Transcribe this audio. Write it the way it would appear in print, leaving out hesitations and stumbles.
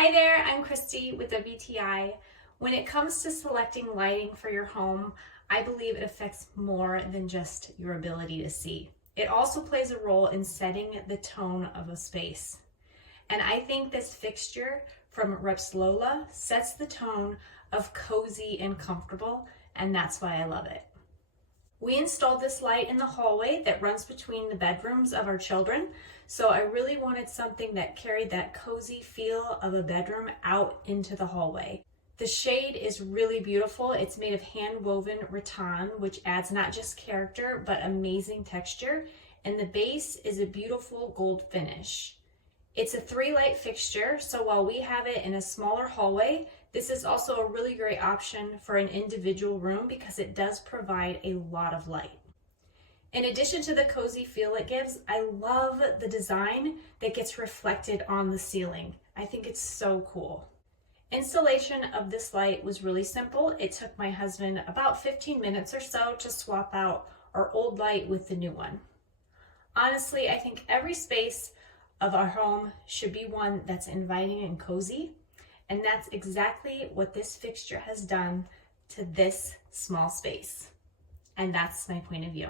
Hi there, I'm Christy with WTI. When it comes to selecting lighting for your home, I believe it affects more than just your ability to see. It also plays a role in setting the tone of a space. And I think this fixture from Rpzloila sets the tone of cozy and comfortable, and that's why I love it. We installed this light in the hallway that runs between the bedrooms of our children, so I really wanted something that carried that cozy feel of a bedroom out into the hallway. The shade is really beautiful. It's made of hand-woven rattan, which adds not just character, but amazing texture, and the base is a beautiful gold finish. It's a 3-light fixture, so while we have it in a smaller hallway, this is also a really great option for an individual room because it does provide a lot of light. In addition to the cozy feel it gives, I love the design that gets reflected on the ceiling. I think it's so cool. Installation of this light was really simple. It took my husband about 15 minutes or so to swap out our old light with the new one. Honestly, I think every space of our home should be one that's inviting and cozy, and that's exactly what this fixture has done to this small space. And that's my point of view.